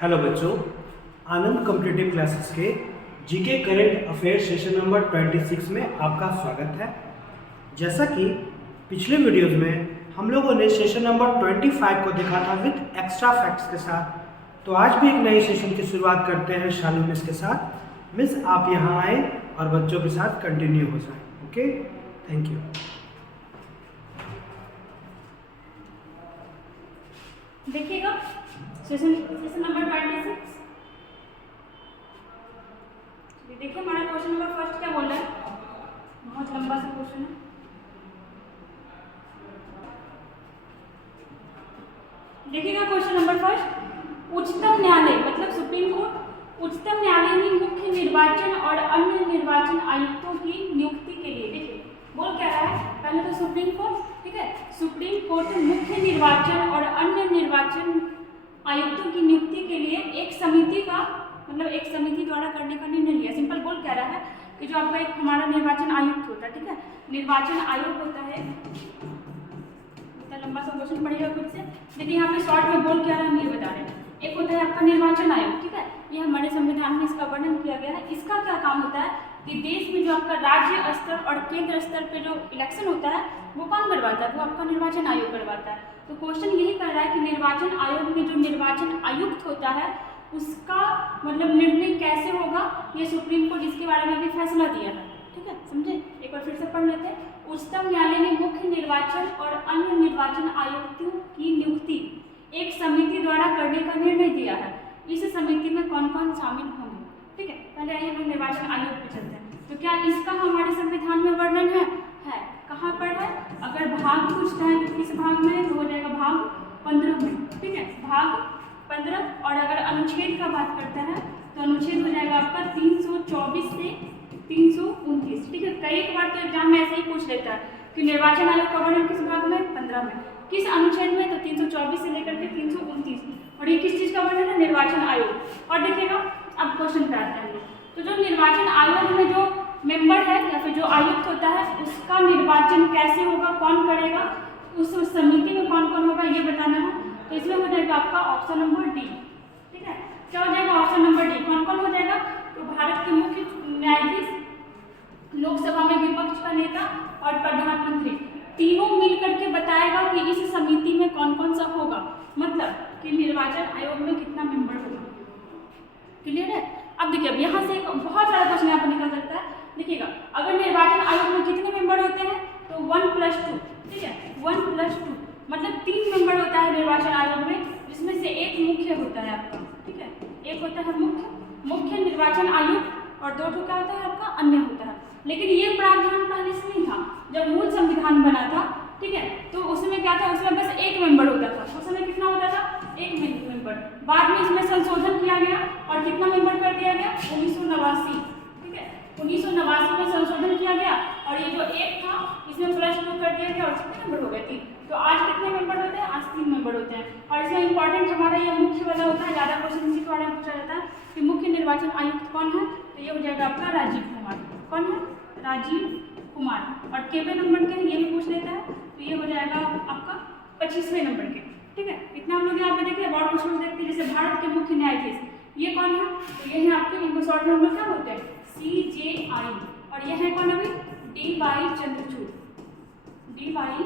Hello बच्चों, आनंद competitive classes के GK current affair session number 26 में आपका स्वागत है। जैसा कि पिछले वीडियोस में हम लोगों ने सेशन नंबर 25 को देखा था विद एक्स्ट्रा फैक्ट्स के साथ, तो आज भी एक नए सेशन की शुरुआत करते हैं शालू मिस के साथ। मिस आप यहाँ आए और बच्चों के साथ कंटिन्यू हो जाए। Okay, thank you. देखिएगा सेशन नंबर 26। देखिए हमारा क्वेश्चन नंबर फर्स्ट क्या बोल रहा है, बहुत लंबा सा क्वेश्चन है। देखिएगा क्वेश्चन नंबर फर्स्ट, उच्चतम न्यायालय मतलब सुप्रीम कोर्ट उच्चतम न्यायालय ने मुख्य निर्वाचन और अन्य निर्वाचन आयुक्तों की नियुक्ति के लिए, देखिए बोल क्या रहा है, पहले तो सुप्रीम कोर्ट, ठीक है, सुप्रीम कोर्ट मुख्य निर्वाचन और अन्य निर्वाचन आयुक्तों की नियुक्ति के लिए एक समिति का मतलब एक समिति द्वारा करने का निर्णय लिया। सिंपल बोल क्या रहा है कि जो आपका एक हमारा निर्वाचन आयुक्त होता है, ठीक है, निर्वाचन आयोग होता है, इतना लंबा सा क्वेश्चन पढ़ेगा खुद से। देखिए यहाँ पे शॉर्ट में बोल क्या रहा है हम ये बता रहे हैं। एक होता है आपका निर्वाचन आयोग, ठीक है, ये हमारे संविधान में इसका वर्णन किया गया है। इसका क्या काम होता है कि देश में जो आपका राज्य स्तर और केंद्र स्तर पे जो इलेक्शन होता है वो कौन करवाता है, वो आपका निर्वाचन आयोग करवाता है। तो क्वेश्चन यही कर रहा है कि निर्वाचन आयोग में जो निर्वाचन आयुक्त होता है उसका मतलब निर्णय कैसे होगा, ये सुप्रीम कोर्ट इसके बारे में भी फैसला दिया है, ठीक है, समझे। एक बार फिर से पढ़ लेते हैं। उच्चतम न्यायालय ने मुख्य निर्वाचन और अन्य निर्वाचन आयुक्तों की नियुक्ति एक समिति द्वारा करने का निर्णय दिया है। इस समिति में कौन कौन शामिल होंगे, ठीक है। पहले आइए हम निर्वाचन आयोग पे चलते हैं। तो क्या इसका हमारे संविधान में वर्णन है? कहाँ पर है? अगर भाग पूछता है तो किस भाग में है, तो हो जाएगा भाग 15 में, ठीक है, भाग 15। और अगर अनुच्छेद का बात करता है तो अनुच्छेद हो जाएगा आपका 324 से 329, ठीक है। कई बार तो एग्जाम में ऐसे ही पूछ लेता है कि निर्वाचन आयोग का वर्णन किस भाग में? 15 में। किस अनुच्छेद में? तो 324 से लेकर के 329। और ये किस चीज़ का वर्णन है? निर्वाचन आयोग। और देखिएगा अब क्वेश्चन पे आते हैं। तो जो निर्वाचन आयोग में जो मेंबर है या फिर जो आयुक्त होता है उसका निर्वाचन कैसे होगा, कौन करेगा, उस समिति में कौन कौन होगा ये बताना है। तो इसमें हो जाएगा आपका ऑप्शन नंबर डी, ठीक है। क्या हो जाएगा ऑप्शन नंबर डी? कौन कौन हो जाएगा? तो भारत के मुख्य न्यायाधीश, लोकसभा में विपक्ष का नेता और प्रधानमंत्री तीनों मिलकर के बताएगा कि इस समिति में कौन कौन सा होगा, मतलब कि निर्वाचन आयोग में कितना मेंबर होगा। क्लियर है? अब देखिए अब यहाँ से बहुत सारा क्वेश्चन यहाँ पर निकल सकता है। देखिएगा अगर निर्वाचन आयोग में कितने मेंबर होते हैं तो 1+2, ठीक है, 1+2 मतलब 3 मेंबर होता है निर्वाचन आयोग में, जिसमें से एक मुख्य होता है आपका, ठीक है, एक होता है मुख्य निर्वाचन आयुक्त और 2 क्या होता है आपका अन्य होता है। लेकिन ये प्रावधान पहले से नहीं था, जब मूल संविधान बना था, ठीक है, तो उसमें क्या था, उसमें बस एक मेंबर होता था। उस समय कितना होता था? एक मेंबर। बाद में इसमें संशोधन किया गया और कितना मेंबर कर दिया गया? 1989, ठीक है, 1989 में संशोधन किया गया और ये जो एक था इसमें +2 कर दिया गया और कितने मेंबर हो गए? 3। तो आज कितने मेंबर होते हैं? आज 3 मेंबर होते हैं। और इसमें इंपॉर्टेंट हमारा ये मुख्य वाला होता है, ज़्यादा क्वेश्चन इसी के बारे में पूछा जाता है कि मुख्य निर्वाचन आयुक्त कौन है, तो ये हो जाएगा आपका राजीव कुमार। कौन है? राजीव कुमार। और केवे नंबर के ये भी पूछ लेता है, तो ये हो जाएगा आपका 25वें नंबर के, ठीक है। इतना हम लोग यहाँ पे देखिए और क्वेश्चन देखते हैं, जैसे भारत के मुख्य न्यायाधीश ये कौन है, तो ये है आपके, इनको शॉर्ट में हम लोग क्या बोलते हैं? CJI। और ये है कौन अभी? D.Y. चंद्रचूड़, D.Y.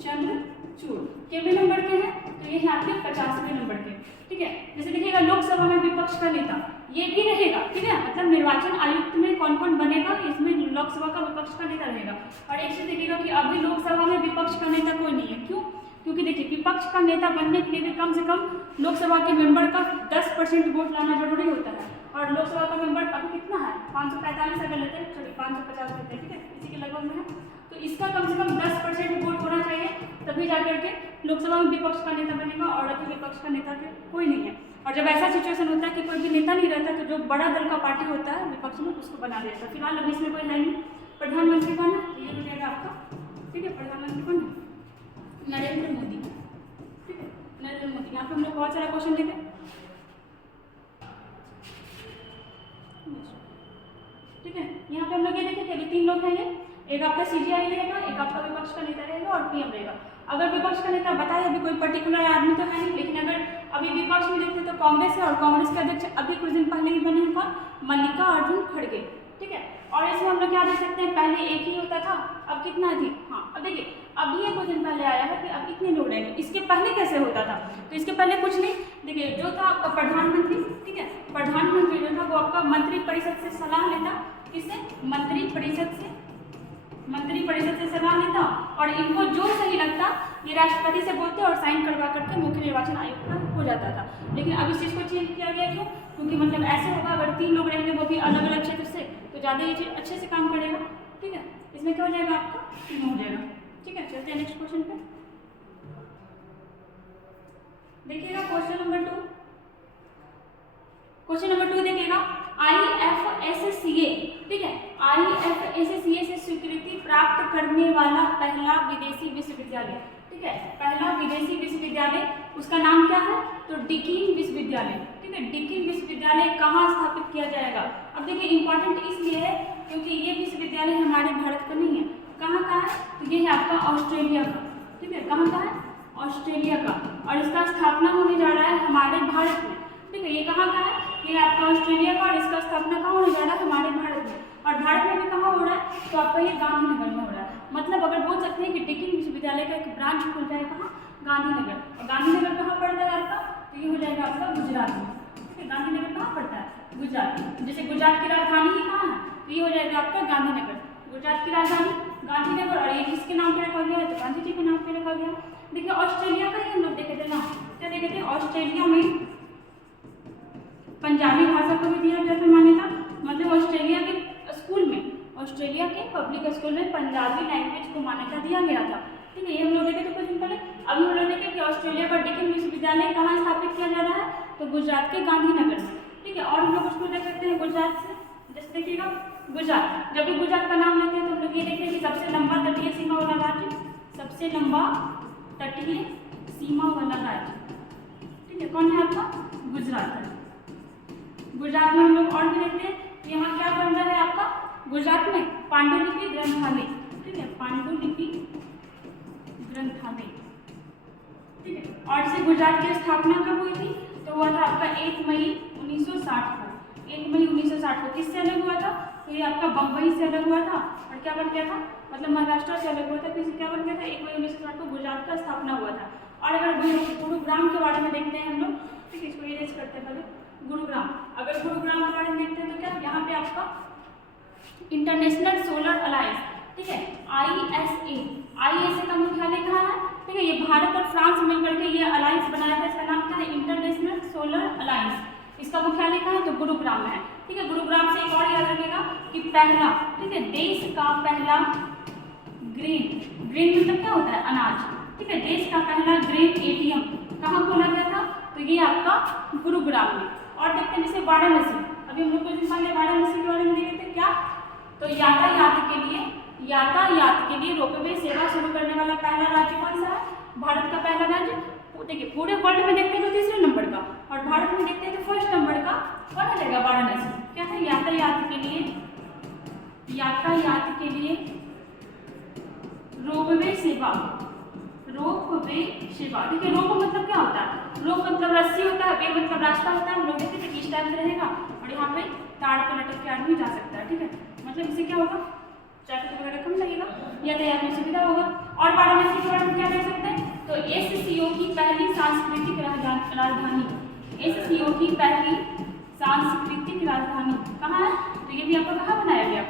चंद्रचूड़। केवे नंबर के हैं तो ये है आपके 50वें नंबर के, ठीक है। जैसे देखिएगा लोकसभा में विपक्ष का नेता ये भी रहेगा, ठीक है, मतलब निर्वाचन आयुक्त में कौन कौन बनेगा, इसमें लोकसभा का विपक्ष का नेता रहेगा। और एक चीज देखिएगा कि अभी लोकसभा में विपक्ष का नेता कोई नहीं है। क्यों? क्योंकि देखिए विपक्ष का नेता बनने के लिए भी कम से कम लोकसभा के मेंबर का 10% वोट लाना जरूरी होता है। और लोकसभा का मेंबर अभी कितना है? 545 अगर लेते हैं, चलिए 550 लेते हैं, ठीक है, इसी के लगभग में है। तो इसका कम से कम 10% वोट होना चाहिए, तभी जाकर के लोकसभा में विपक्ष का नेता बनेगा। और अभी विपक्ष का नेता के कोई नहीं है। और जब ऐसा सिचुएशन होता है कि कोई भी नेता नहीं रहता तो जो बड़ा दल का पार्टी होता है विपक्ष में उसको बना देता है। फिलहाल अभी इसमें कोई है नहीं। प्रधानमंत्री कौन है? ये हो जाएगा आपका, ठीक है, प्रधानमंत्री कौन है? नरेंद्र मोदी, ठीक है, नरेंद्र मोदी। यहाँ पे हम लोग बहुत सारा क्वेश्चन देते, ठीक है। यहाँ पे हम लोग ये देखें कि अभी 3 लोग हैं, एक आपका CJI रहेगा, एक आपका विपक्ष का नेता रहेगा और PM रहेगा। अगर विपक्ष का नेता बताए, अभी कोई पर्टिकुलर आदमी तो है नहीं, लेकिन अगर अभी विपक्ष में देखते तो कांग्रेस है, और कांग्रेस के अध्यक्ष अभी कुछ दिन पहले ही बने हैं कौन? मल्लिकार्जुन खड़गे। ठीक है, और इसमें हम लोग क्या देख सकते हैं, पहले एक ही होता था, अब कितना अधिक। हाँ, अब देखिए अभी ये कुछ दिन पहले आया है कि अब इतने लोग रहेंगे, इसके पहले कैसे होता था? तो इसके पहले कुछ नहीं, देखिए जो था आपका प्रधानमंत्री, ठीक है, प्रधानमंत्री जो था वो आपका मंत्री परिषद से सलाह लेता, किससे? मंत्री परिषद से सलाह लेता, और इनको जो सही लगता ये राष्ट्रपति से बोलते और साइन करवा करके मुख्य निर्वाचन आयुक्त का हो जाता था। लेकिन अब इस चीज़ को चेंज किया गया, क्यों? क्योंकि मतलब ऐसे होगा, अगर 3 लोग रहेंगे वो भी अलग अलग क्षेत्र से, तो ज़्यादा ये चीज़ अच्छे से काम करेगा। ठीक है, इसमें क्या हो जाएगा आपका? 3 हो जाएगा। ठीक है, चलते हैं नेक्स्ट क्वेश्चन पे। देखिएगा क्वेश्चन नंबर 2। क्वेश्चन नंबर 2 देखिएगा, IFSCA, ठीक है, IFSCA से स्वीकृति प्राप्त करने वाला पहला विदेशी विश्वविद्यालय। ठीक है, पहला विदेशी विश्वविद्यालय, उसका नाम क्या है? तो डिकीन विश्वविद्यालय। ठीक है, डिकीन विश्वविद्यालय कहाँ स्थापित किया जाएगा? अब देखिए इंपॉर्टेंट इसलिए है क्योंकि ये विश्वविद्यालय हमारे भारत का नहीं है। कहाँ का है? तो ये है आपका ऑस्ट्रेलिया का। ठीक है, कहाँ का है? ऑस्ट्रेलिया का, और इसका स्थापना होने जा रहा है हमारे भारत में। ठीक है, ये कहाँ का है? ये आपका ऑस्ट्रेलिया का, और इसका स्थापना कहाँ होने जा रहा है? हमारे भारत में। और भारत में भी कहाँ हो रहा है? तो आपका ये गांधीनगर में हो रहा है। मतलब अगर बोल सकते हैं कि डिकीन विश्वविद्यालय का एक ब्रांच खुल जाए कहाँ? गांधीनगर। और गांधीनगर कहाँ पड़ता है आपका? तो ये हो जाएगा आपका गुजरात में। ठीक है, गांधीनगर कहाँ पड़ता है? गुजरात में। जैसे गुजरात की राजधानी ही कहाँ है? तो ये हो जाएगा आपका गांधीनगर। गुजरात की राजधानी गांधीनगर, और ये किसके नाम पे रखा गया है? तो गांधी जी के नाम पे रखा गया। देखिए ऑस्ट्रेलिया का ही हम लोग देखे थे ना, क्या देखे थे? ऑस्ट्रेलिया में पंजाबी भाषा को भी दिया गया था मान्यता, मतलब ऑस्ट्रेलिया के स्कूल में, ऑस्ट्रेलिया के पब्लिक स्कूल में पंजाबी लैंग्वेज को मान्यता दिया गया था। ठीक है, ये हम लोग देखे थे कुछ दिन पहले। अभी हम लोग देखे कि ऑस्ट्रेलिया का डिकीन विश्वविद्यालय कहाँ स्थापित किया जा रहा है? तो गुजरात के गांधीनगर में। ठीक है, और हम लोग उसको देख सकते हैं गुजरात से, जैसे देखिएगा गुजरात, जब भी गुजरात का नाम लेते हैं तो हम लोग ये देखते हैं कि सबसे लंबा तटीय सीमा वाला राज्य, सबसे लंबा तटीय सीमा वाला राज्य, ठीक है, कौन है आपका? गुजरात है। गुजरात में हम लोग और भी देखते हैं कि यहाँ क्या बन रहा है आपका? गुजरात में पांडुलिपि ग्रंथालय। ठीक है, पांडुलिपि ग्रंथालय। ठीक है, और इसे गुजरात की स्थापना कब हुई थी? तो हुआ था आपका 1 मई 1960 को। 1 मई 1960 को किससे अलग हुआ था? तो ये आपका बम्बई से अलग हुआ था, और क्या बन गया था? मतलब महाराष्ट्र से अलग हुआ था। किसी क्या बन गया था? 1 मई 1960 को गुजरात का स्थापना हुआ था। और अगर गुरुग्राम के बारे में देखते हैं हम लोग, ठीक है, इसको इरेज करते हैं पहले। गुरुग्राम, अगर गुरुग्राम के बारे में देखते हैं तो क्या यहाँ पे आपका इंटरनेशनल सोलर अलायंस, ठीक है, ISA का मुख्यालय कहाँ है? ठीक है, ये भारत और फ्रांस मिलकर के ये अलायंस बनाया था। इसका नाम क्या है? International solar alliance. इसका मुख्यालय कहाँ है? तो गुरुग्राम में है। ठीक है, गुरुग्राम से एक और याद रखेगा कि पहला, ठीक है, देश का पहला ग्रेन मतलब क्या होता है? अनाज। ठीक है, देश का पहला ग्रेन ATM कहाँ खोला गया था? तो ये आपका गुरुग्राम में। और देखते हैं जैसे वाराणसी, अभी हम लोग कुछ दिन पहले वाराणसी के बारे में देखे थे। क्या? तो यातायात के लिए रोपवे सेवा शुरू करने वाला पहला राज्य कौन सा है? भारत का पहला राज्य। देखिए पूरे वर्ल्ड में देखते हैं तो तीसरे नंबर का, और भारत में देखते हैं तो फर्स्ट नंबर का कौन आ जाएगा? वाराणसी। क्या है? यातायात के लिए रोपवे सेवा। ठीक है, रोप मतलब क्या होता है? रोप मतलब रस्सी होता है, वे मतलब रास्ता होता है। हम लोग देखते थे कि इस टाइप से रहेगा, और यहाँ पे तार पे लटक के आदमी जा सकता है। ठीक है, मतलब इससे क्या होगा? ट्रैफिक वगैरह कम लगेगा, यातायात में सुविधा होगा। और वाराणसी के बारे में क्या कह सकते हैं? तो SCO की पहली सांस्कृतिक राजधानी, SCO की पहली सांस्कृतिक राजधानी कहाँ है? तो ये भी आपको कहाँ बनाया गया?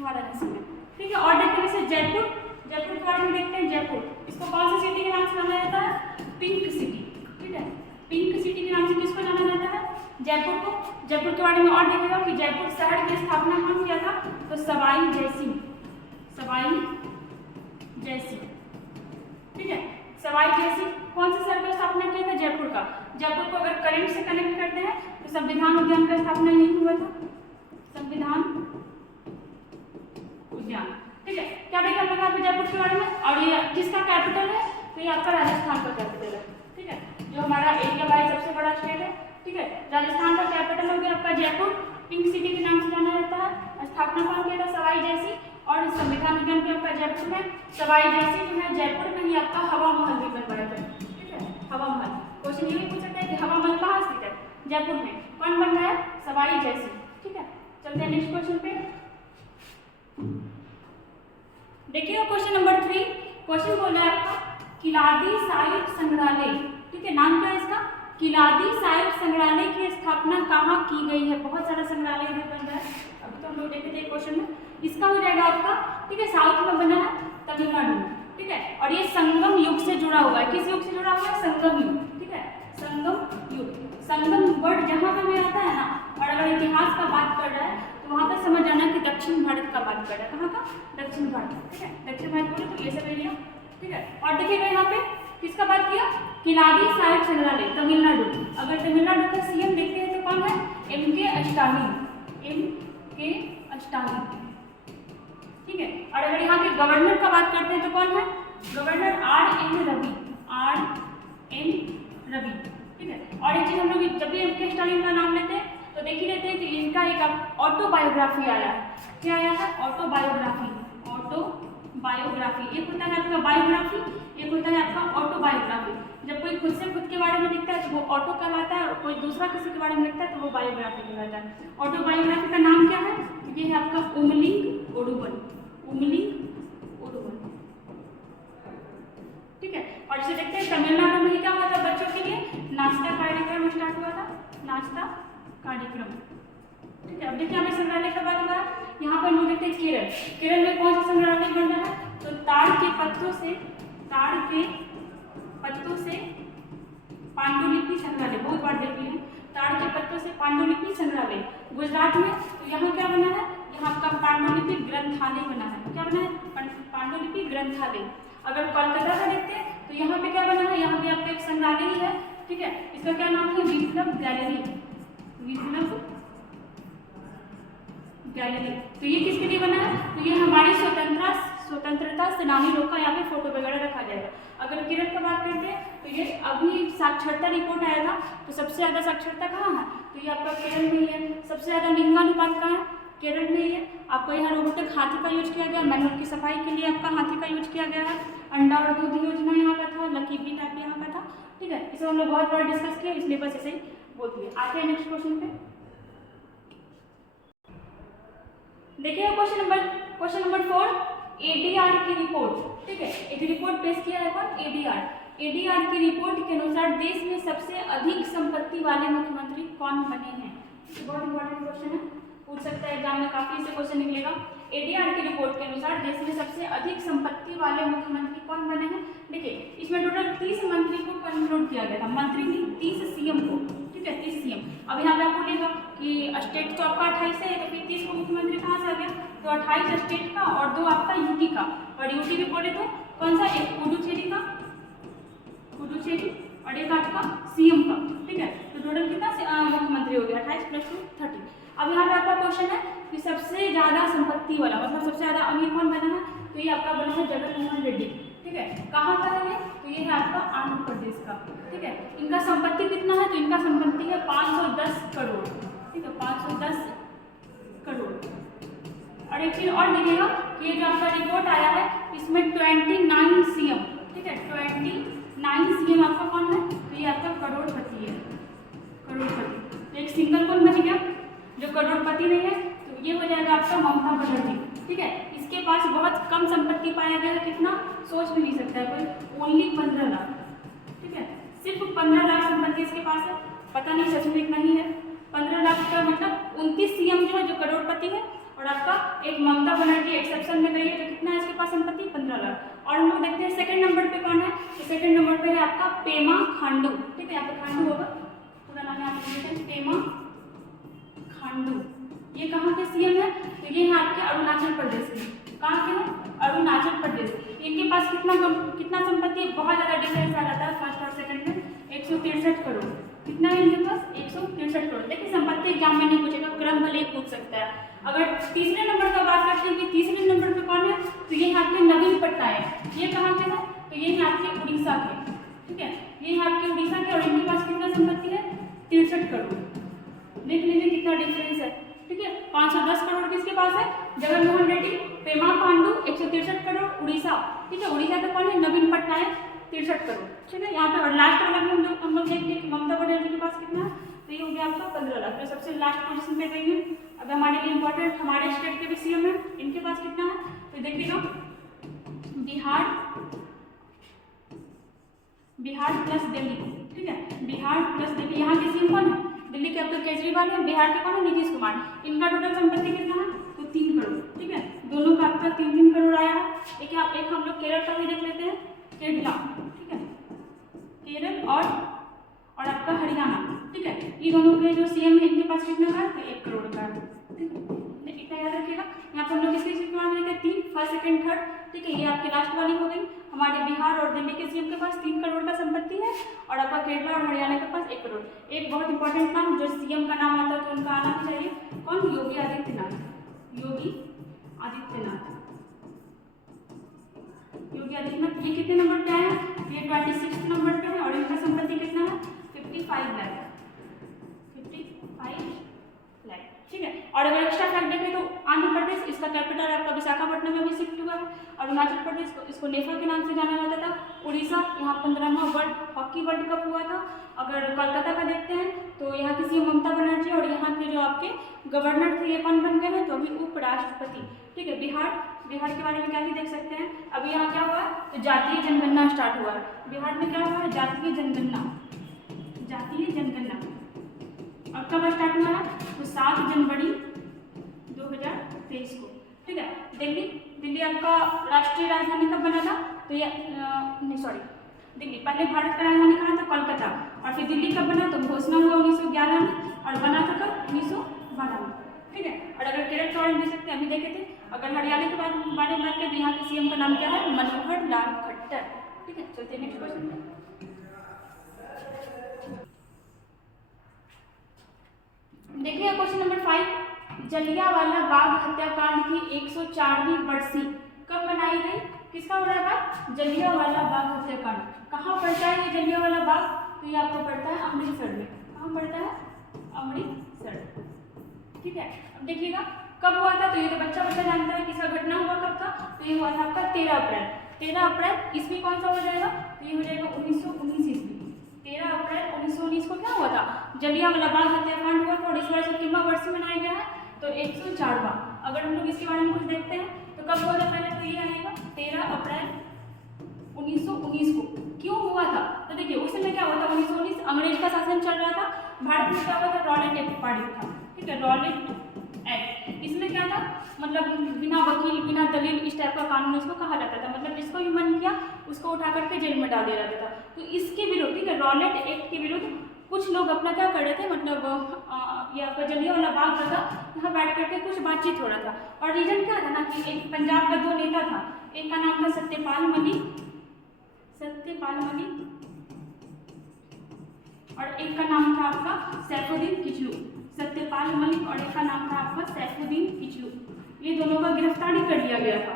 वाराणसी में। ठीक है, और देखते हैं जैसे जयपुर के बारे में देखते हैं। जयपुर, इसको कौन सी सिटी के नाम से जाना जाता है? Pink city. ठीक है, पिंक सिटी के नाम से किसको जाना जाता है? जयपुर को। जयपुर के बारे में और देखेगा कि जयपुर शहर की स्थापना कौन किया था? तो सवाई जयसिंह। ठीक है, सवाई जयसिंह कौन से शहर की स्थापना किया था? जयपुर का। जयपुर को अगर करंट से कनेक्ट करते हैं तो संविधान उद्यान का स्थापना यही हुआ था, संविधान उद्यान। ठीक है, क्या देखा हम लोग जयपुर के बारे में? और ये किसका कैपिटल है? तो ये आपका राजस्थान का कैपिटल है। ठीक है, जो हमारा एरिया वाइज सबसे बड़ा स्टेट है। ठीक है, राजस्थान का कैपिटल हो गया आपका जयपुर। पिंक सिटी के नाम से जाना जाता है। स्थापना कौन किया था? सवाई जयसिंह। और संविधान उद्यान भी आपका जयपुर में, सवाई जैसी जो है जयपुर में ही आपका हवा महल भी बनवाया था, ठीक है, हवा महल। क्वेश्चन ये भी पूछ सकता है कि हवा महल कहाँ स्थित है, जयपुर में। कौन बन रहा है, सवाई जैसी, ठीक है। चलते हैं नेक्स्ट क्वेश्चन पे। देखिएगा क्वेश्चन नंबर 3, क्वेश्चन बोल रहा है आपका किलादी साहिब संग्रहालय, ठीक है, नाम क्या है इसका, किलादी साहिब संग्रहालय की स्थापना कहाँ की गई है। बहुत सारा संग्रहालय इधर बन रहा है, अभी तो हम लोग देखे थे क्वेश्चन में। इसका हो जाएगा आपका, ठीक है, साउथ में बना है, तमिलनाडु, ठीक है, और ये संगम युग से जुड़ा हुआ है। किस युग से जुड़ा हुआ है, संगम युग, ठीक है, संगम युग। संगम वर्ड जहाँ पे भी आता है ना, और अगर इतिहास का बात कर रहा है तो वहाँ पे समझ जाना कि दक्षिण भारत का बात कर रहा है। कहाँ का, दक्षिण भारत, ठीक है, दक्षिण भारत बोले तो ये सब एरिया, ठीक है। और देखिएगा यहाँ पे किसका बात किया, किलादी साहिब संग्रहालय, तमिलनाडु। अगर तमिलनाडु का सीएम देखते हैं तो कौन है, MK स्टालिन, MK स्टालिन, ठीक है। और अगर यहाँ के गवर्नर का बात करते हैं तो कौन है, governor RN Ravi, RN Ravi, ठीक है। और एक चीज हम लोग जब भी MK स्टालिन का नाम लेते हैं तो देख ही लेते हैं कि इनका एक ऑटोबायोग्राफी आया है। क्या आया है, ऑटोबायोग्राफी, ऑटोबायोग्राफी। एक होता है आपका बायोग्राफी, एक होता है आपका ऑटोबायोग्राफी। जब कोई खुद से खुद के बारे में लिखता है तो वो ऑटो कहलाता है, और कोई दूसरा किसी के बारे में लिखता है तो वो बायोग्राफी कहलाता है। ऑटोबायोग्राफी का नाम क्या है, ये है आपका उमलिंग ओडुवन, उमलिंग ओडुवन, ठीक है। और इसे देखते हैं तमिलनाडु में क्या हुआ था, बच्चों के लिए नाश्ता कार्यक्रम स्टार्ट हुआ था, नाश्ता कार्यक्रम, ठीक है। अब देखिए हमें संग्रहालय का बात हो रहा है, यहाँ पर हम लोग देखते हैं केरल। केरल में कौन सा संग्रहालय बन रहा है, तो ताड़ के पत्तों से पांडुलिपि संग्रहालय, बहुत बार देख लिए, ताड़ के पत्तों से पांडुलिपि संग्रहालय। गुजरात में तो यहाँ क्या बना है, यहाँ आपका पांडुलिपि ग्रंथालय बना है। क्या बना है, पांडुलिपि ग्रंथालय। अगर कोलकाता का देखते हैं तो यहाँ पे क्या बना है, यहाँ पे आपका एक संग्रहालय ही है, ठीक है, इसका क्या नाम है, विप्लव गैलरी, विप्लव गैलरी। तो ये किसके लिए बना है, तो ये हमारी स्वतंत्रता सेनानी लोग का यहाँ पे फोटो वगैरह रखा जाएगा। अगर केरल की बात करते हैं तो ये अभी साक्षरता रिपोर्ट आया था, तो सबसे ज़्यादा साक्षरता कहाँ है, तो ये आपका केरल में ही है। सबसे ज़्यादा लिंगानुपात कहाँ है, केरल में ही है। आपको यहाँ रोबोटिक हाथी का यूज किया गया, मैनुअल की सफाई के लिए आपका हाथी का यूज किया गया है। अंडा और दूध योजना यहाँ का था, लकी बी टाइप यहाँ का था, ठीक है। इसे हम लोग बहुत बार डिस्कस किया, इसलिए बस ऐसे ही बोल दिए। आते हैं नेक्स्ट क्वेश्चन पे। देखिए क्वेश्चन नंबर 4, ADR की रिपोर्ट, ठीक है। एक रिपोर्ट पेश किया है कौन, ADR की रिपोर्ट के अनुसार देश में सबसे अधिक संपत्ति वाले मुख्यमंत्री कौन बने हैं। बहुत इंपॉर्टेंट क्वेश्चन है, पूछ सकता है एग्जाम में, काफी से क्वेश्चन निकलेगा। ADR की रिपोर्ट के अनुसार देश में सबसे अधिक संपत्ति वाले मुख्यमंत्री कौन बने हैं। देखिए इसमें टोटल 30 मंत्री को कंक्लूड किया गया था, मंत्री नहीं 30 CM को, ठीक है, 30 CM। अब यहाँ पे आपको बोलेगा कि स्टेट तो आपका 28 है, तो फिर 30 को मुख्यमंत्री कहाँ से आ गया, तो 28 स्टेट का और 2 आपका यूटी का। और यूटी भी बोले तो कौन सा, एक पुडुचेरी का, पुडुचेरी, और एक आपका CM का, ठीक है। तो टोटल कितना मुख्यमंत्री हो गया, 28 + 2 30। अब यहाँ पे आपका क्वेश्चन है कि सबसे ज़्यादा संपत्ति वाला, मतलब सबसे ज़्यादा अमीर कौन बना है, तो ये आपका बना है जगनमोहन रेड्डी, ठीक है। कहाँ का है ये, तो ये है आपका आंध्र प्रदेश का, ठीक है। इनका संपत्ति कितना है, तो इनका संपत्ति है 510 करोड़, ठीक है, 510 करोड़। और एक चीज और देखिएगा कि ये जो आपका रिपोर्ट आया है इसमें 29 CM, ठीक है, 29 CM आपका कौन है, तो ये आपका करोड़पति है, करोड़पति। तो एक सिंगल कौन बच गया, जो करोड़पति नहीं है, तो ये हो जाएगा आपका ममता बनर्जी, ठीक है। इसके पास बहुत कम संपत्ति पाया गया है, कितना सोच भी नहीं सकता है कोई, ओनली 15 लाख, ठीक है, सिर्फ 15 लाख संपत्ति इसके पास है। पता नहीं सच में इतना ही है, 15 लाख का मतलब 29 CM जो है जो करोड़पति है, और आपका एक ममता बनर्जी एक्सेप्शन में गई है, तो कितना है इसके पास संपत्ति, 15 लाख। और हम लोग देखते हैं सेकंड नंबर पे कौन है, तो सेकंड नंबर पे है आपका पेमा खांडू, ठीक है, यहाँ पे खांडू होगा, पूरा नाम है पेमा खांडू। ये कहाँ के CM है, तो ये है आपके अरुणाचल प्रदेश के। कहाँ के हैं, अरुणाचल प्रदेश। इनके पास कितना संपत्ति है, बहुत ज़्यादा डिफरेंस आ जाता है फर्स्ट और सेकंड में, 163 करोड़। कितना है इनके पास, 163 करोड़। देखिए संपत्ति एग्जाम में नहीं पूछेगा, क्रम भले ही पूछ सकता है। अगर तीसरे नंबर का बात करते हैं कि तीसरे नंबर पे कौन है, तो ये है आपके नवीन पटनायक। ये कहाँ के हैं, तो ये है आपके उड़ीसा के, ठीक है, ये है आपके उड़ीसा के। और इनके पास कितना संपत्ति है, 63 करोड़। देख लीजिए कितना डिफरेंस है, ठीक है। 510 करोड़ किसके पास है? जगनमोहन रेड्डी। पेमा पांडु 163 करोड़ उड़ीसा, ठीक है। उड़ीसा का कौन है? नवीन पटनायक 63 करोड़, ठीक है। यहाँ पे और लास्ट वाला में हम लोग देखते हैं कि ममता बनर्जी के पास कितना है, तो ये हो गया आपका 15 लाख। तो सबसे लास्ट पोजीशन पे गई है। अब हमारे लिए इंपॉर्टेंट हमारे स्टेट के भी सीएम है, इनके पास कितना है, तो देखिएगा बिहार प्लस दिल्ली, ठीक है। बिहार प्लस दिल्ली, यहाँ के सीएम कौन है? दिल्ली के आपका केजरीवाल है, बिहार के कौन है? नीतीश कुमार। इनका टोटल संपत्ति कितना है? तो 3 करोड़, ठीक है। दोनों का आपका 3 करोड़ आया है। एक हम लोग केरल का भी देख लेते हैं, केरला, ठीक है। केरल और आपका हरियाणा, ठीक है। ये दोनों के जो सीएम है इनके पास कितना है? तो 1 करोड़ का है, ठीक है। इतना याद रखिएगा। यहाँ पर हम लोग किसके सीएम देते हैं? 3, फर्स्ट सेकंड थर्ड, ठीक है। ये आपकी लास्ट वाली हो गई। हमारे बिहार और दिल्ली के सीएम के पास 3 करोड़ का संपत्ति है और आपका केरला और हरियाणा के पास 1 करोड़। एक बहुत इंपॉर्टेंट नाम जो सीएम का नाम आता है तो उनका आना भी चाहिए, कौन? योगी आदित्यनाथ। योगी आदित्यनाथ, योगी आदित्यनाथ। ये कितने नंबर पे आया है? ये 26 नंबर पे है और इनका संपत्ति कितना है? 55 लाख, 55 लाख, ठीक है। और अगर एक्स्ट्रा फैक्ट देखें तो आंध्र प्रदेश, इसका कैपिटल आपका विशाखापट्टनम में भी शिफ्ट हुआ है। अरुणाचल प्रदेश को इसको नेफा के नाम से जाना जाता था। उड़ीसा, यहाँ 15वां वर्ल्ड कप हुआ था। अगर कोलकाता का देखते हैं तो यहाँ की सीएम ममता बनर्जी और यहाँ के जो आपके गवर्नर थे ये कौन बन गए हैं? तो अभी उपराष्ट्रपति, ठीक है। बिहार के बारे में क्या ही देख सकते हैं। अभी यहाँ क्या हुआ है? तो जातीय जनगणना स्टार्ट हुआ है। बिहार में क्या हुआ है? जातीय जनगणना। और कब स्टार्ट हुआ है? तो 7 जनवरी 2023 को, ठीक है। दिल्ली आपका राष्ट्रीय राजधानी कब बना था? तो ये दिल्ली पहले भारत का राजधानी कहाँ था? कोलकाता। और फिर दिल्ली कब बना? तो घोषणा हुआ 1911 में और बना था कब? 1912 में, ठीक है। और अगर केरल के बारे में देख सकते हैं, अभी देखे थे। अगर हरियाणा के बारे में बात करें तो यहाँ के सीएम का नाम क्या है? मनोहर लाल खट्टर, ठीक है। चलते नेक्स्ट क्वेश्चन। देखिए क्वेश्चन नंबर 5, जलियांवाला बाग हत्याकांड की 104वीं बरसी कब मनाई गई? किसका हो रहा है? जलियांवाला बाग हत्याकांड। कहाँ पड़ता है ये जलियांवाला बाग? तो ये आपको पड़ता है अमृतसर में। कहाँ पड़ता है? अमृतसर, ठीक है। अब देखिएगा कब हुआ था, तो ये तो बच्चा जानता है। किसका घटना हुआ कब था? तो ये हुआ था आपका 13 अप्रैल। 13 अप्रैल ईस्वी कौन सा हो जाएगा? तो ये हो जाएगा 1919 ईस्वी। 13 अप्रैल 1919 को क्या हुआ था? जलियांवाला बाग हत्याकांड हुआ था। और इस वर्ष कितना वर्ष मनाया गया है? तो 104वां। अगर हम लोग इसके बारे में कुछ देखते हैं तो कब हुआ था? पहले तो ये आएगा 13 अप्रैल 1919 को। क्यों हुआ था? तो देखिए उस समय क्या हुआ था? 1919 अंग्रेज का शासन चल रहा था। भारत में क्या हुआ था? रॉलेट एक्ट पारित था, ठीक है। रॉलेट एक्ट, इसमें क्या था? मतलब बिना वकील बिना दलील इस टाइप का कानून इसको कहा जाता था। मतलब जिसको भी मन किया उसको उठा करके जेल में डाल दिया जाता था। तो इसके विरुद्ध, ठीक है, रॉलेट एक्ट के विरुद्ध कुछ लोग अपना क्या कर रहे थे? मतलब ये आपका जलियांवाला बाग जो था यहाँ बैठ करके कुछ बातचीत हो रहा था। और रीजन क्या था ना कि एक पंजाब का 2 नेता था। एक का नाम था सत्यपाल मलिक और एक का नाम था आपका सैफुद्दीन किचलू। सत्यपाल मलिक और एक का नाम था आपका सैफुद्दीन किचलू। ये दोनों का गिरफ्तारी कर लिया गया था।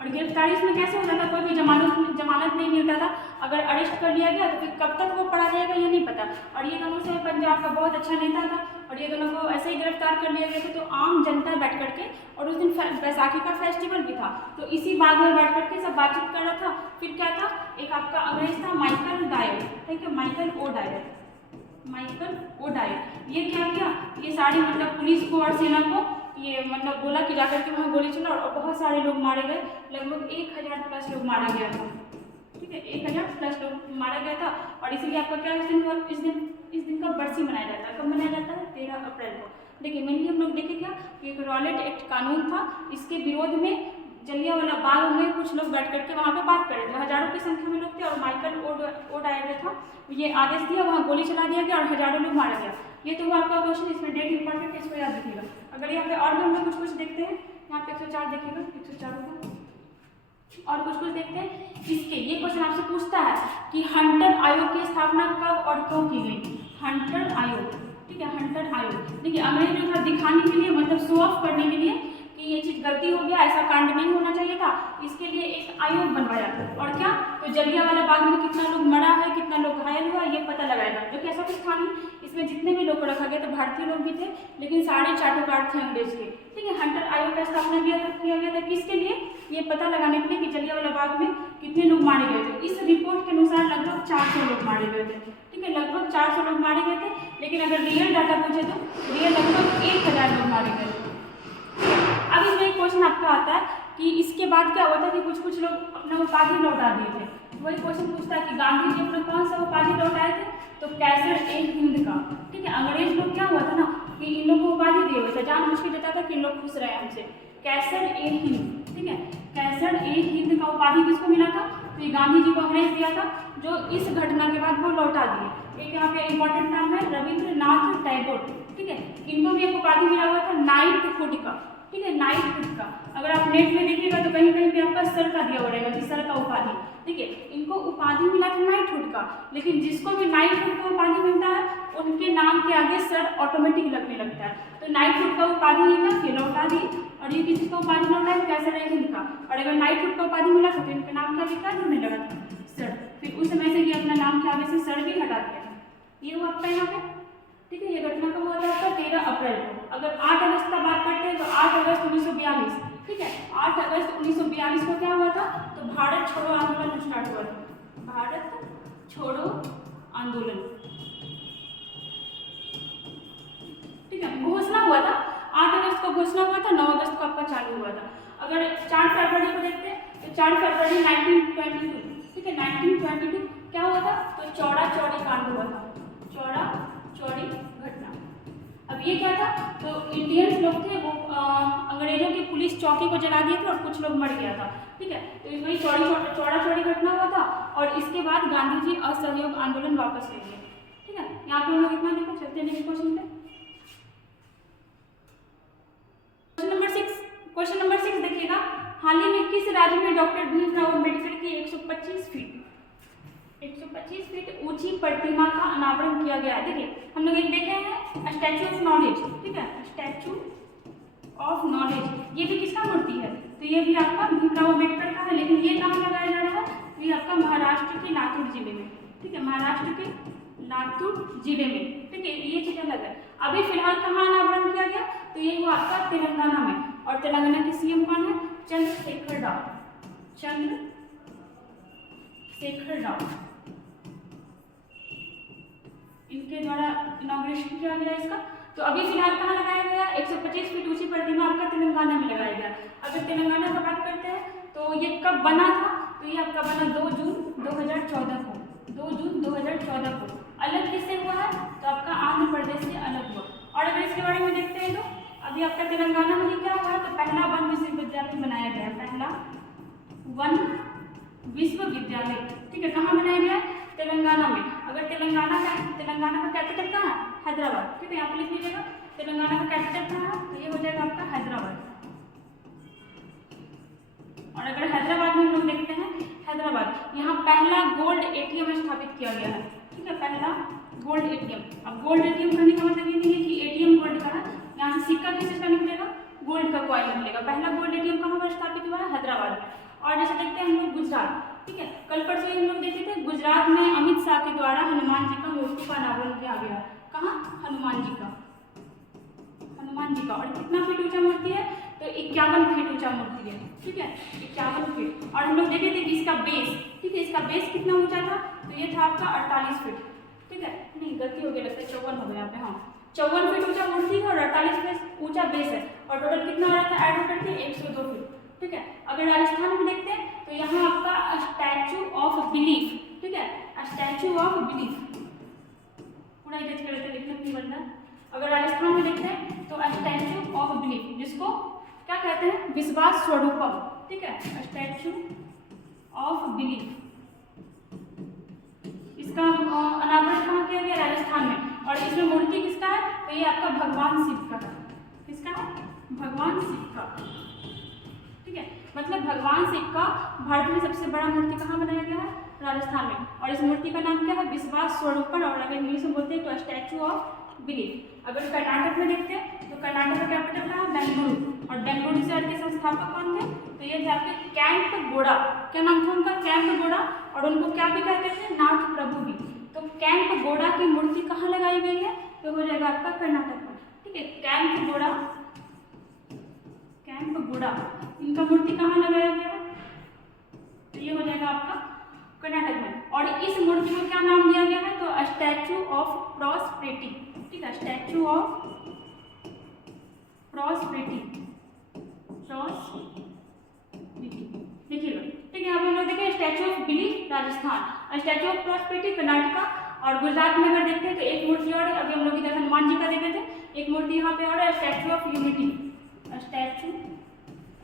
और गिरफ्तारी इसमें कैसे होता था? कोई भी जमानत नहीं मिलता था। अगर अरेस्ट कर लिया गया तो फिर कब तक वो पड़ा जाएगा ये नहीं पता। और ये दोनों से पंजाब का बहुत अच्छा नेता था और ये दोनों को ऐसे ही गिरफ्तार कर लिया गया था। तो आम जनता बैठ करके, और उस दिन बैसाखी का फेस्टिवल भी था, तो इसी बाग में बैठ करके सब बातचीत कर रहा था। फिर क्या था? एक आपका अंग्रेज था माइकल डायर, ठीक है, माइकल ओ डायर। ये क्या किया? ये सारी मतलब पुलिस को और सेना को ये मतलब बोला कि जाकर के वहाँ गोली चला और बहुत सारे लोग मारे गए। लगभग 1000 प्लस लोग मारा गया था, ठीक है। 1000 प्लस लोग मारा गया था। और इसीलिए आपका क्या इस दिन का बरसी मनाया जाता है। कब मनाया जाता है? 13 अप्रैल को। देखिए मेनली हम लोग देखें क्या कि एक रॉलेट एक्ट कानून था। इसके विरोध में जलियांवाला बाग में कुछ लोग बैठ करके वहाँ पे बात कर रहे थे। हजारों की संख्या में लोग थे और माइकल ओ डायर था, ये आदेश दिया, वहाँ गोली चला दिया गया और हजारों लोग मारा गया। ये तो हुआ आपका क्वेश्चन। इसमें डेट इंपॉर्टेंट है, इसको याद रखिएगा। अगर यहाँ पे और भी हम लोग कुछ देखते हैं, यहाँ पे 104 देखिएगा, 104 का और कुछ देखते हैं। इसके ये क्वेश्चन आपसे पूछता है कि हंटर आयोग की स्थापना कब और क्यों की गई? हंटर आयोग, ठीक है, हंटर आयोग। देखिए अंग्रेज जो था दिखाने के लिए, मतलब शो ऑफ करने के लिए कि ये चीज़ गलती हो गया, ऐसा कांड नहीं होना चाहिए था, इसके लिए एक आयोग बनवाया। और क्या, तो जलियांवाला बाग में कितना लोग मरा है, कितना लोग घायल हुआ, ये पता लगाएगा। जो कि ऐसा कुछ था नहीं, इसमें जितने भी लोग को रखा गया तो भारतीय लोग भी थे, लेकिन सारे चाटुकार थे अंग्रेज के। ठीक है, हंटर आयोग का स्थापना किया गया था किसके लिए, ये पता लगाने के लिए कि जलियांवाला बाग में कितने लोग मारे गए थे। इस रिपोर्ट के अनुसार लगभग 400 लोग मारे गए थे। ठीक है, लगभग 400 लोग मारे गए थे, लेकिन अगर रियल डाटा पूछे तो रियल लगभग 1000 लोग मारे गए थे। अब इसमें एक क्वेश्चन आपका आता है कि इसके बाद क्या हुआ था कि कुछ लोग अपना उपाधि लौटा दिए थे। वही क्वेश्चन पूछता है कि गांधी जी अपना कौन सा उपाधि लौटाए थे, तो कैसर-ए-हिंद का। ठीक है, अंग्रेज लोग क्या हुआ था ना कि इन लोगों को उपाधि दिए हुए थे, जानबूझ के देता था कि इन लोग खुश रहे हमसे, कैसर-ए-हिंद। ठीक है, कैसर-ए-हिंद का उपाधि किसको मिला था, तो ये गांधी जी को अंग्रेज दिया था, जो इस घटना के बाद वो लौटा दिए। एक यहाँ पे इंपॉर्टेंट नाम है रविंद्रनाथ टैगोर। ठीक है, इनको भी एक उपाधि मिला हुआ था नाइटहुड का। ठीक है, नाइटहुड का अगर आप नेट में देखिएगा तो कहीं कहीं पे आपका सर का दिया हुआ रहेगा कि सर का उपाधि। ठीक है, इनको उपाधि मिला था नाइटहुड का, लेकिन जिसको भी नाइटहुड का उपाधि मिलता है उनके नाम के आगे सर ऑटोमेटिक लगने लगता है। तो नाइटहुड का उपाधि ये लौटा दी, और ये किसका उपाधि लौटा है, कैसर-ए-हिंद का। और अगर नाइटहुड का उपाधि मिला था तो इनके नाम के आगे क्या जुड़ने लगा था, सर। फिर उस समय से ये अपना नाम के आगे से सर भी हटा दिया था। ये हुआ आपका यहाँ पे। ठीक है, ये घटना कब हुआ था आपका 13 अप्रैल को। अगर 8 अगस्त का बात करते हैं तो 8 अगस्त 1942। ठीक है, 8 अगस्त 1942 को क्या हुआ था, तो भारत छोड़ो आंदोलन स्टार्ट हुआ था। भारत छोड़ो आंदोलन। ठीक है, घोषणा हुआ था 8 अगस्त को घोषणा हुआ था, 9 अगस्त को आपका चालू हुआ था। अगर 4 फरवरी को देखते हैं तो 4 फरवरी 1922। ठीक है, 1922 क्या हुआ था, तो चौड़ा चौड़ी कांड हुआ था, चौड़ा चौड़ी घटना। अब ये क्या था, तो इंडियंस लोग थे वो अंग्रेजों की पुलिस चौकी को जला दिए थे और कुछ लोग मर गया था। ठीक है, तो वही चौड़ा चौड़ी घटना हुआ था, और इसके बाद गांधी जी असहयोग आंदोलन वापस ले लिए। ठीक है, यहाँ पे हम लोग इतना देखो, चलते हैं क्वेश्चन पे। क्वेश्चन नंबर 6 देखिएगा, हाल ही में किस राज्य में डॉक्टर भीमराव अम्बेडकर की 125 फीट ऊंची प्रतिमा का अनावरण किया गया है। देखिए, हम लोग एक देखे हैं स्टैचू ऑफ नॉलेज। ठीक है, स्टैचू ऑफ नॉलेज, ये भी किसका मूर्ति है, तो ये भी आपका भीमराव अम्बेडकर का है, लेकिन ये कहाँ लगाया जा रहा है, तो ये आपका महाराष्ट्र के लातूर जिले में। ठीक है, महाराष्ट्र के लातूर जिले में। ठीक है, ये चीज अलग है। अभी फिलहाल कहाँ अनावरण किया गया, तो ये हुआ आपका तेलंगाना में, और तेलंगाना के सीएम कौन है, चंद्रशेखर राव। इनके द्वारा इनॉग्रेशन किया गया इसका। तो अभी फिलहाल कहाँ लगाया गया, 125 फीट ऊंची प्रतिमा आपका तेलंगाना में लगाया गया। अगर तेलंगाना का बात करते हैं तो ये कब बना था, तो ये आपका बना 2 जून 2014 को। 2 जून 2014 को। अलग किससे हुआ है, तो आपका आंध्र प्रदेश से अलग हुआ। और अगर इसके बारे में देखते हैं तो अभी आपका तेलंगाना में क्या हुआ है, तो पहला वन विश्वविद्यालय बनाया गया, पहला वन विश्वविद्यालय। ठीक है, कहाँ बनाया गया, तेलंगाना में। अगर तेलंगाना का कैपिटल कहाँ है, हैदराबाद। ठीक है, यहाँ पे लिख लीजिएगा, तेलंगाना का कैपिटल कहाँ है, तो ये हो जाएगा आपका हैदराबाद। और अगर हैदराबाद में हम लोग देखते हैं, हैदराबाद, यहाँ पहला गोल्ड एटीएम स्थापित किया गया है। ठीक है, पहला गोल्ड एटीएम। अब गोल्ड एटीएम करने का मतलब ये नहीं है कि एटीएम गोल्ड का है, यहाँ से सिक्का किस चीज का निकलेगा, गोल्ड का कॉइन निकलेगा। पहला गोल्ड एटीएम कहाँ पर स्थापित हुआ है, हैदराबाद में। और जैसे देखते हैं हम लोग गुजरात। ठीक है, कल परसों हम लोग देखे थे गुजरात में अमित शाह के द्वारा हनुमान जी का मूर्ति का अनावरण किया गया। कहाँ, हनुमान जी का। और कितना फीट ऊंचा मूर्ति है, तो 51 फीट ऊंचा मूर्ति है। ठीक है, 51 फीट। और हम लोग देखे थे कि इसका बेस, ठीक है, इसका बेस कितना ऊंचा था, तो ये था आपका 48 फीट। ठीक है, नहीं गलती हो गई, लगता है 54 हो गया यहाँ पे। हाँ, 54 फीट ऊंचा मूर्ति है और 48 फीट ऊंचा बेस है। और टोटल कितना हो रहा था, ऐड करके 102 फीट। ठीक है, अगर राजस्थान में देखते हैं तो यहाँ आपका स्टैचू ऑफ बिलीफ। ठीक है, स्टैचू ऑफ बिलीफ, पूरा इरेज कर देते, लिखना नहीं बनना। अगर राजस्थान में देखते हैं तो स्टैचू ऑफ बिलीफ, जिसको क्या कहते हैं, विश्वास स्वरूपम। ठीक है, स्टैचू ऑफ बिलीफ, इसका अनावरण कहाँ किया गया, राजस्थान में। और इसमें मूर्ति किसका है, तो ये आपका भगवान शिव का है। किसका है, भगवान शिव का। ठीक है, मतलब भगवान शिव का भारत में सबसे बड़ा मूर्ति कहाँ बनाया गया है, राजस्थान में। और इस मूर्ति का नाम क्या है, विश्वास स्वरूपम। और अगर इंग्लिश में बोलते हैं तो स्टैचू ऑफ बिलीफ। अगर कर्नाटक में देखते हैं तो कर्नाटक का कैपिटल क्या है, बेंगलुरु, और बेंगलुरु शहर के संस्थापक कौन थे, तो ये थे आपके कैंप गोड़ा। क्या नाम था उनका, कैंप गोड़ा, और उनको क्या भी कहते थे, नाथ प्रभु भी। तो कैंप गोड़ा की मूर्ति कहाँ लगाई गई है, तो हो जाएगा आपका कर्नाटक में। ठीक है, कैंप गोड़ा इनका मूर्ति कहाँ लगाया गया है, तो ये हो जाएगा आपका कर्नाटक में। और इस मूर्ति को क्या नाम दिया गया है, तो स्टैचू ऑफ प्रॉस्पेरिटी। ठीक है, स्टैचू ऑफ प्रॉस्पेरिटी, देखिएगा। ठीक है, यहाँ पे हम लोग देखें statue of belief Rajasthan, statue of prosperity Karnataka, और गुजरात में अगर देखते हैं तो एक मूर्ति और है, अभी हम लोग इधर हनुमान जी का देखे थे, एक मूर्ति यहाँ पे और है, statue of unity, statue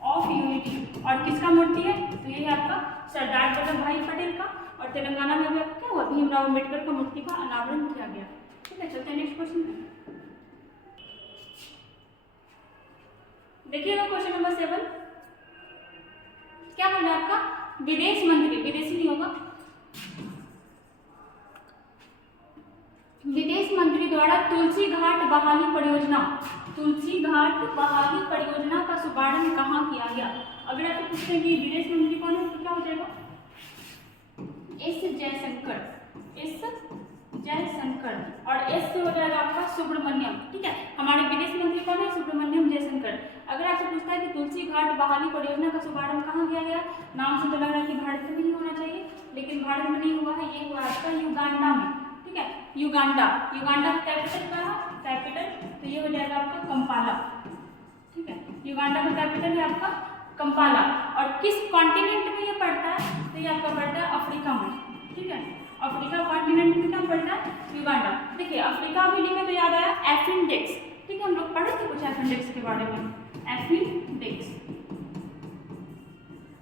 of unity. और किसका मूर्ति है, तो ये है आपका सरदार वल्लभ भाई पटेल का। और तेलंगाना में भी क्या हुआ, भीमराव अम्बेडकर का मूर्ति का अनावरण किया गया। ठीक है, चलते हैं नेक्स्ट क्वेश्चन में। देखिएगा क्वेश्चन नंबर 7, क्या बोला आपका, विदेश मंत्री, विदेशी नहीं होगा, विदेश मंत्री द्वारा तुलसी घाट बहाली परियोजना, तुलसी घाट बहाली परियोजना का शुभारंभ कहाँ किया गया। अगर आप पूछते हैं कि विदेश मंत्री कौन है, तो क्या हो जाएगा, एस जयशंकर, एस जयशंकर, और एस से हो जाएगा आपका सुब्रमण्यम। ठीक है, हमारे विदेश मंत्री कौन है, सुब्रमण्यम जयशंकर। अगर आपसे पूछता है कि तुलसी घाट बहाली परियोजना का शुभारंभ कहाँ किया गया, नाम से तो लग रहा है कि भारत में नहीं होना चाहिए, लेकिन भारत में नहीं हुआ है, ये हुआ आपका युगांडा में। ठीक है, युगांडा का कैपिटल क्या है, कैपिटल, तो ये हो जाएगा आपका कंपाला। ठीक है, युगांडा का कैपिटल है आपका कंपाला। और किस कॉन्टिनेंट में ये पड़ता है, तो ये आपका पड़ता है अफ्रीका में। ठीक है, अफ्रीका कॉन्टिनेंट में क्या पड़ता है, युगांडा। देखिए अफ्रीका भी लिखे तो याद आया एफिनडेक्स। ठीक है, हम लोग पढ़े थे कुछ एफिनडेक्स के बारे में, एफिनडेक्स।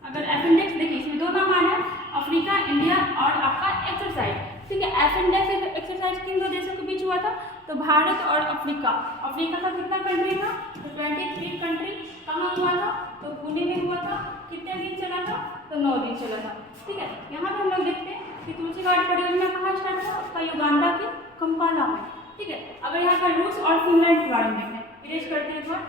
अगर एफिनडेक्स देखिए इसमें दो नाम आ रहे हैं, अफ्रीका, इंडिया, और आपका एक्सरसाइज। ठीक है, एफिनडेक्स एक्सरसाइज किन दो देशों के बीच हुआ था, तो भारत और अफ्रीका। अफ्रीका का कितना कंट्री था, तो 23 कंट्री। कहाँ हुआ था, तो पुणे में हुआ था। कितने दिन चला था, तो 9 दिन चला था। ठीक है, यहाँ पे हम लोग देखते हैं कि तुलसी घाट परियोजना कहाँ स्टार्ट हुआ, उसका युगांडा के कंपाला में। ठीक है, अगर यहाँ पर रूस और फिनलैंड के बारे में देखें, इरेज करते हैं एक बार,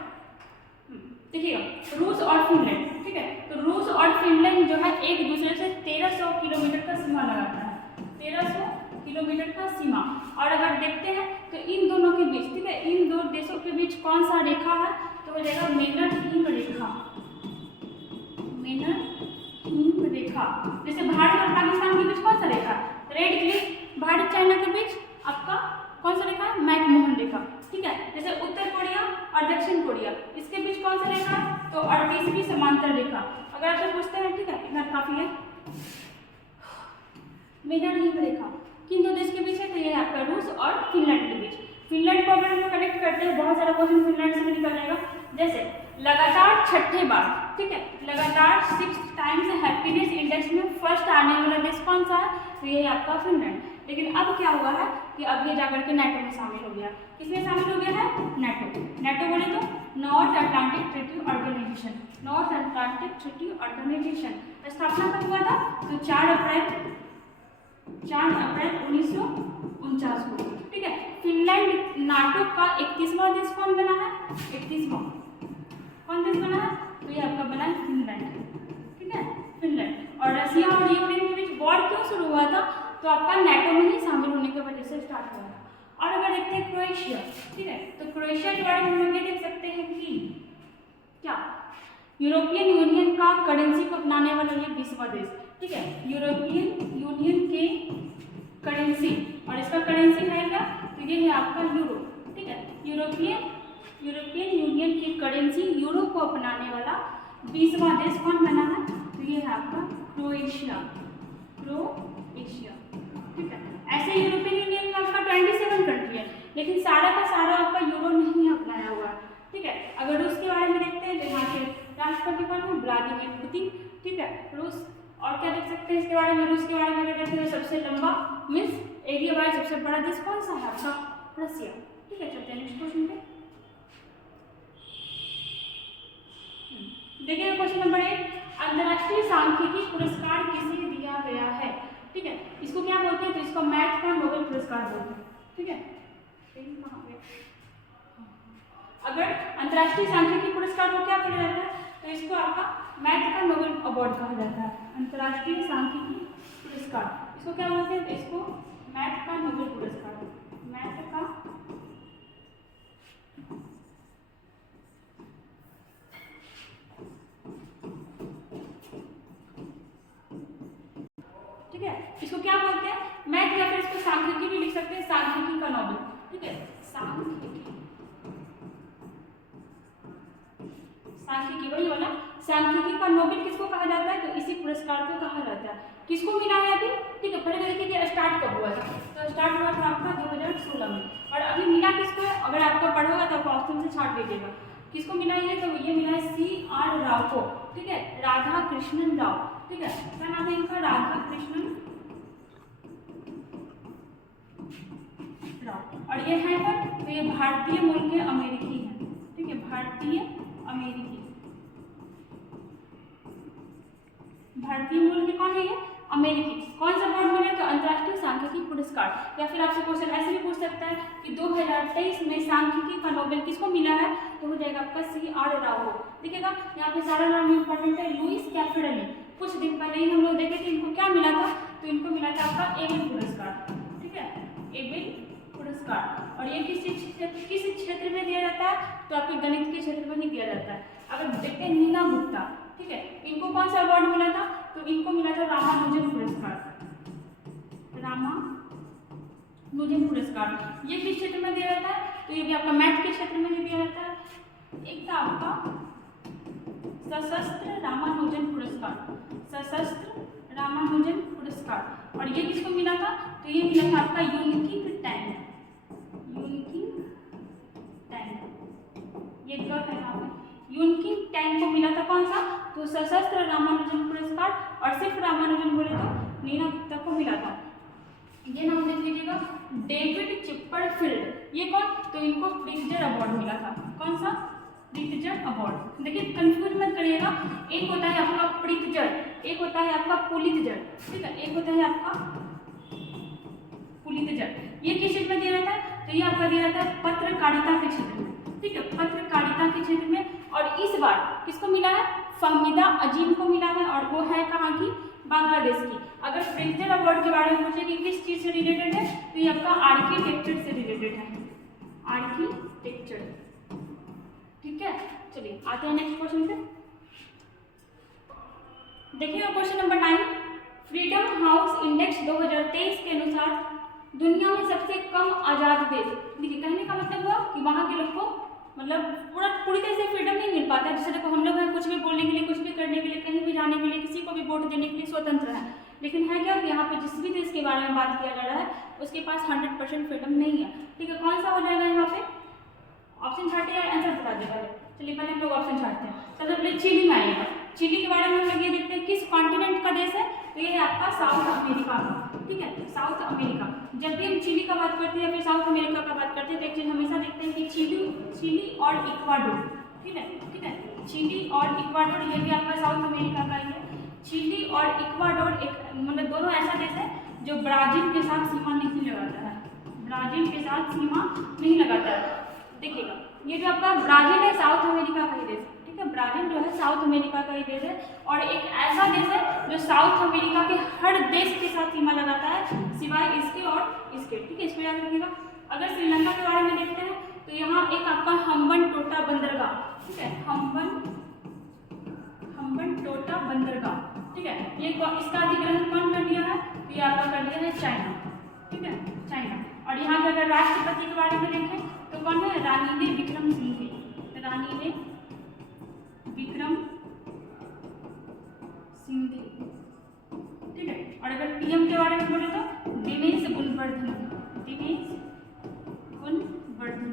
देखिएगा रूस और फिनलैंड। ठीक है, तो रूस और फिनलैंड जो है एक दूसरे से 1300 किलोमीटर का सीमा लगाता है, 1300 किलोमीटर का सीमा। और अगर देखते हैं तो इन दोनों के बीच, ठीक है, इन दो देशों के बीच कौन सा रेखा है, तो हो जाएगा मेनर हिम रेखा, मेनर हिम रेखा। जैसे भारत और पाकिस्तान के बीच कौन सा रेखा, रेड क्लिफ। भारत चाइना के बीच आपका कौन सा रेखा है, मैकमोहन रेखा। ठीक है, जैसे उत्तर कोरिया और दक्षिण कोरिया, इसके बीच कौन सा रेखा है, तो 38वीं समांतर रेखा। अगर आपसे पूछते हैं, ठीक है, इतना काफी है, मेनर हिम रेखा किन दो देश के बीच है, तो ये आपका रूस और फिनलैंड के बीच। फिनलैंड को अगर हम कनेक्ट करते हैं, बहुत सारा क्वेश्चन फिनलैंड से भी निकल जाएगा। जैसे लगातार छठे बार, ठीक है, लगातार 6 टाइम्स हैप्पीनेस इंडेक्स में फर्स्ट आने वाला देश कौन सा है, तो ये आपका फिनलैंड। लेकिन अब क्या हुआ है कि अब ये जाकर के नेटो में शामिल हो गया। किसमें शामिल हो गया है, नेटो। नेटो बोले तो North Atlantic Treaty Organisation, North Atlantic Treaty Organisation. स्थापना कब हुआ था, तो 4 अप्रैल 1949 को। ठीक है, फिनलैंड नाटो का 31वां देश कौन बना है, 31वां कौन देश बना है, तो ये आपका बना है फिनलैंड। ठीक है, फिनलैंड। और रशिया और यूक्रेन के बीच वॉर क्यों शुरू हुआ था, तो आपका नेटो में ही शामिल होने की वजह से स्टार्ट हुआ था। और अगर देखते हैं क्रोएशिया, ठीक है, तो क्रोएशिया के बारे में हम लोग ये देख सकते हैं कि क्या यूरोपियन यूनियन का करेंसी को अपनाने वाला ये 20वां देश। ठीक है, यूरोपियन यूनियन के करेंसी, और इसका करेंसी है क्या, तो ये है आपका यूरो। ठीक है, यूरोपियन यूनियन की करेंसी यूरो को अपनाने वाला 20वां देश कौन बना है, तो ये है आपका क्रोएशिया। ठीक है, ऐसे यूरोपियन यूनियन में आपका 27 कंट्री है, लेकिन सारा का सारा आपका यूरो नहीं अपनाया हुआ है। ठीक है, अगर रूस के बारे में देखते हैं तो यहाँ के राष्ट्रपति कौन है, व्लादिमीर पुतिन। ठीक है, रूस। और क्या देख सकते हैं इसके बारे में, रूस के बारे में अगर देखते हैं सबसे लंबा मीन्स एरिया वाइज सबसे बड़ा देश कौन सा है आपका, रसिया। ठीक है, चलते हैं नेक्स्ट क्वेश्चन पे। देखिए क्वेश्चन नंबर 8, अंतर्राष्ट्रीय सांख्यिकी पुरस्कार किसे दिया गया है। ठीक है, इसको क्या बोलते हैं, तो इसको मैथ का नोबेल पुरस्कार बोलते हैं। ठीक है, कहाँ पे अगर अंतर्राष्ट्रीय सांख्यिकी पुरस्कार को क्या कहा जाता है, तो इसको आपका मैथ का नोबेल अवार्ड कहा जाता है। अंतर्राष्ट्रीय सांख्यिकी पुरस्कार इसको क्या बोलते हैं, तो इसको मैथ का नोबेल पुरस्कार, मैथ का ठीक है, इसको क्या बोलते हैं, मैथ, या फिर इसको सांख्यिकी भी लिख सकते हैं, सांख्यिकी का नोबेल। ठीक है, सांख्यिकी वही वाला सांख्यिकी का नोबेल किसको कहा जाता है, तो इसी पुरस्कार को कहा जाता है। किसको मिला है अभी, ठीक है, पहले देखिए कि स्टार्ट कब हुआ था, तो स्टार्ट हुआ था आपका 2016 में, और अभी मिला किसको है, अगर आपका पढ़ा होगा तो आपको ऑप्शन से छाट लीजिएगा किसको मिला है, तो ये मिला है CR राव को। ठीक है, राधा कृष्णन राव। ठीक है, क्या नाम है इनका, राधा कृष्णन राव, और ये है कौन, तो ये भारतीय मूल के अमेरिकी हैं। ठीक है, भारतीय मूल के कौन है ये, अमेरिकी। कौन सा अवार्ड मिला, तो अंतर्राष्ट्रीय सांख्यिकी पुरस्कार। या फिर आपसे क्वेश्चन ऐसे भी पूछ सकता है कि 2023 में सांख्यिकी का नोबेल किसको मिला है, तो हो जाएगा आपका CR राव को। देखिएगा यहाँ पे सारा नाम इंपॉर्टेंट है, लुईस कैफ्रेडली। कुछ दिन पहले ही हम लोग देखे थे इनको क्या मिला था, तो इनको मिला था आपका एबेल पुरस्कार। ठीक है, एबेल पुरस्कार, और ये किस क्षेत्र में दिया जाता है, तो आपके गणित के क्षेत्र में ही दिया जाता है। अगर देखते हैं नीना गुप्ता, ठीक है, इनको कौन सा अवार्ड मिला था, तो इनको मिला था रामानुजन पुरस्कार, रामानुजन पुरस्कार। ये किस क्षेत्र में दिया जाता है, तो ये भी आपका मैथ के क्षेत्र में ही दिया जाता है। एक था आपका सशस्त्र रामानुजन पुरस्कार, सशस्त्र रामानुजन पुरस्कार, और ये किसको मिला था, तो ये मिला था आपका यूनकिंग टैंग, ये जो है यहाँ पे यूनकिंग टैंग को मिला था कौन सा, तो सशस्त्र रामानुजन पुरस्कार, और सिर्फ रामानुजन बोले तो नीना गुप्ता को मिला था। ये नाम देख लीजिएगा, डेविड चिपरफील्ड, ये कौन, तो इनको प्रिट्जर अवार्ड मिला था। कौन सा, प्रिट्जर अवार्ड। देखिए कंफ्यूज मत करिएगा, एक होता है आपका प्रिट्जर, एक होता है आपका पुलित्जर। ठीक है, एक होता है आपका पुलित्जर। ये किस क्षेत्र में दिया जाता है, तो ये आपका दिया जाता है पत्रकारिता के क्षेत्र में। ठीक है, पत्रकारिता के क्षेत्र में, और इस बार किसको मिला है, फहमीदा अजीम को मिला है, और वो है कहाँ की, बांग्लादेश की। अगर प्रिट्जर अवार्ड के बारे में पूछे कि किस चीज़ से रिलेटेड है, तो ये आपका आर्किटेक्चर से रिलेटेड है, आर्किटेक्चर। ठीक है, चलिए आते हैं नेक्स्ट क्वेश्चन पे। देखिए question number 9, freedom house index 2023 के अनुसार दुनिया में सबसे कम आज़ाद देश। देखिए कहने का मतलब हुआ कि वहाँ के लोग को मतलब पूरी तरह से फ्रीडम नहीं मिल पाता है। जैसे देखो हम लोग हैं, कुछ भी बोलने के लिए, कुछ भी करने के लिए, कहीं भी जाने के लिए, किसी को भी वोट देने के लिए स्वतंत्र है। लेकिन है क्या कि यहाँ पे जिस भी देश के बारे में बात किया जा रहा है उसके पास 100% फ्रीडम नहीं है। ठीक है, कौन सा हो जाएगा यहाँ पे, ऑप्शन छाटे या आंसर बता दे पहले। चलिए पहले हम लोग ऑप्शन छाटते हैं। सबसे पहले चिली में आइएगा। चिली के बारे में हम लोग ये देखते हैं किस कॉन्टिनेंट का देश है, तो ये है आपका साउथ अमेरिका का। ठीक है, साउथ अमेरिका। जब भी हम चिली का बात करते हैं या फिर साउथ अमेरिका का बात करते हैं तो एक चीज़ हमेशा देखते हैं कि चिली और इक्वाडोर। ठीक है, चिली और इक्वाडोर, ये भी आपका साउथ अमेरिका का ही है। चिली और इक्वाडोर एक मतलब दोनों ऐसा देश है जो ब्राज़ील के साथ सीमा नहीं लगाता है, ब्राज़ील के साथ सीमा नहीं लगाता है। देखिएगा ये जो आपका ब्राज़ील है साउथ अमेरिका का ही देश है। ठीक है, ब्राज़ील जो है साउथ अमेरिका का ही देश है, और एक ऐसा देश है जो साउथ अमेरिका के हर देश के साथ सीमा लगाता है सिवाय इसके और इसके। ठीक है, इसको याद रखिएगा। अगर श्रीलंका के बारे में देखते हैं तो यहाँ एक आपका हम्बन टोटा बंदरगाह। ठीक है, हम्बन टोटा बंदरगाह। ठीक है, ये इसका अधिग्रहण कौन कर लिया है, तो ये आपका कर लिया है चाइना। ठीक है, चाइना। और यहाँ के अगर राष्ट्रपति के बारे में देखें तो कौन है, रानी विक्रम सिंघे, रानी विक्रम सिंघे। ठीक है, और अगर पीएम के बारे में बोले तो दिनेश गुणवर्धन, दिनेश गुणवर्धन।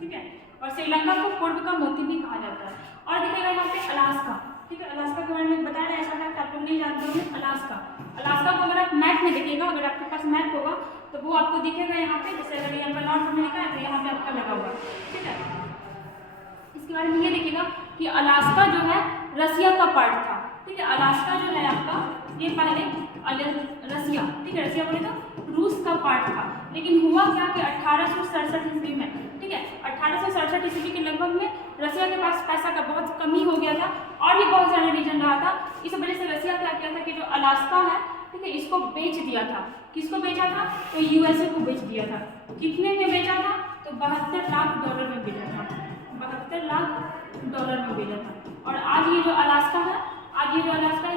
ठीक है, और श्रीलंका को पूर्व का मोती भी कहा जाता है। और देखिएगा यहाँ पे अलास्का। ठीक है, अलास्का के बारे में बता रहे हैं, ऐसा फैक्ट आप लोग नहीं जानते होंगे। अलास्का को अगर आप मैप में देखिएगा, अगर आपके पास मैप होगा तो वो आपको दिखेगा यहाँ पे, जैसे अगर यहाँ पर नॉर्थ अमेरिका है तो यहाँ पे आपका लगा हुआ है। ठीक है, इसके बारे में ये देखिएगा कि अलास्का जो है रसिया का पार्ट था। ठीक है, अलास्का जो है आपका ये पहले रसिया, ठीक है, रसिया बोले तो रूस का पार्ट था। लेकिन हुआ क्या कि 1867 ईस्वी में, ठीक है, 1867 ईस्वी के लगभग में रसिया के पास पैसा का बहुत कमी हो गया था और भी बहुत सारे रीजन रहा था। इस वजह से रसिया क्या किया था कि जो अलास्का है, ठीक है, इसको बेच दिया था। किसको बेचा था? तो यूएसए को बेच दिया था। कितने में बेचा था? तो $72 लाख में बेचा था। $72 लाख में बेचा था। और आज ये जो अलास्का है,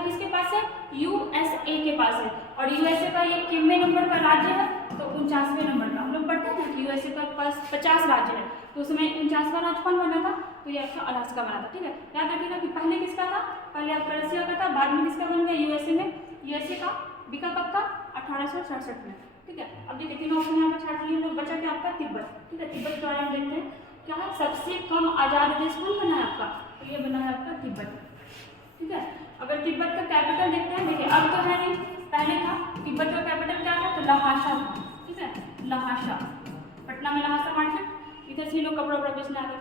किसके पास है? यूएसए के पास है। और यूएसए का ये कितने नंबर का राज्य है? तो 49वें नंबर का। हम लोग पढ़ते हैं ना कि यूएसए का पास 50 राज्य है, तो उसमें 49वां राज्य कौन बना था? तो ये आपका अलास्का बना था। ठीक है, याद रखिएगा कि पहले किसका था? पहले आपका रसिया का था, बाद में किसका बन गया? यूएसए में। यूएसए का बिका कब था? 1867 में। ठीक है, अब ये देखिए ऑप्शन यहाँ पे छाट लिए, बचा क्या आपका? तिब्बत। ठीक है, तिब्बत के बारे में देखते हैं क्या है सबसे कम आज़ाद देश कौन बना है आपका? तो ये बना है आपका तिब्बत। ठीक है, अगर तिब्बत का कैपिटल देखते हैं, देखिए अब तो है नहीं, पहले था। तिब्बत का कैपिटल क्या था? तो लहाशा था। ठीक है, लहाशा, पटना में लहासा मार्केट, इधर से लोग कपड़ा वपड़ा बेचने आते थे।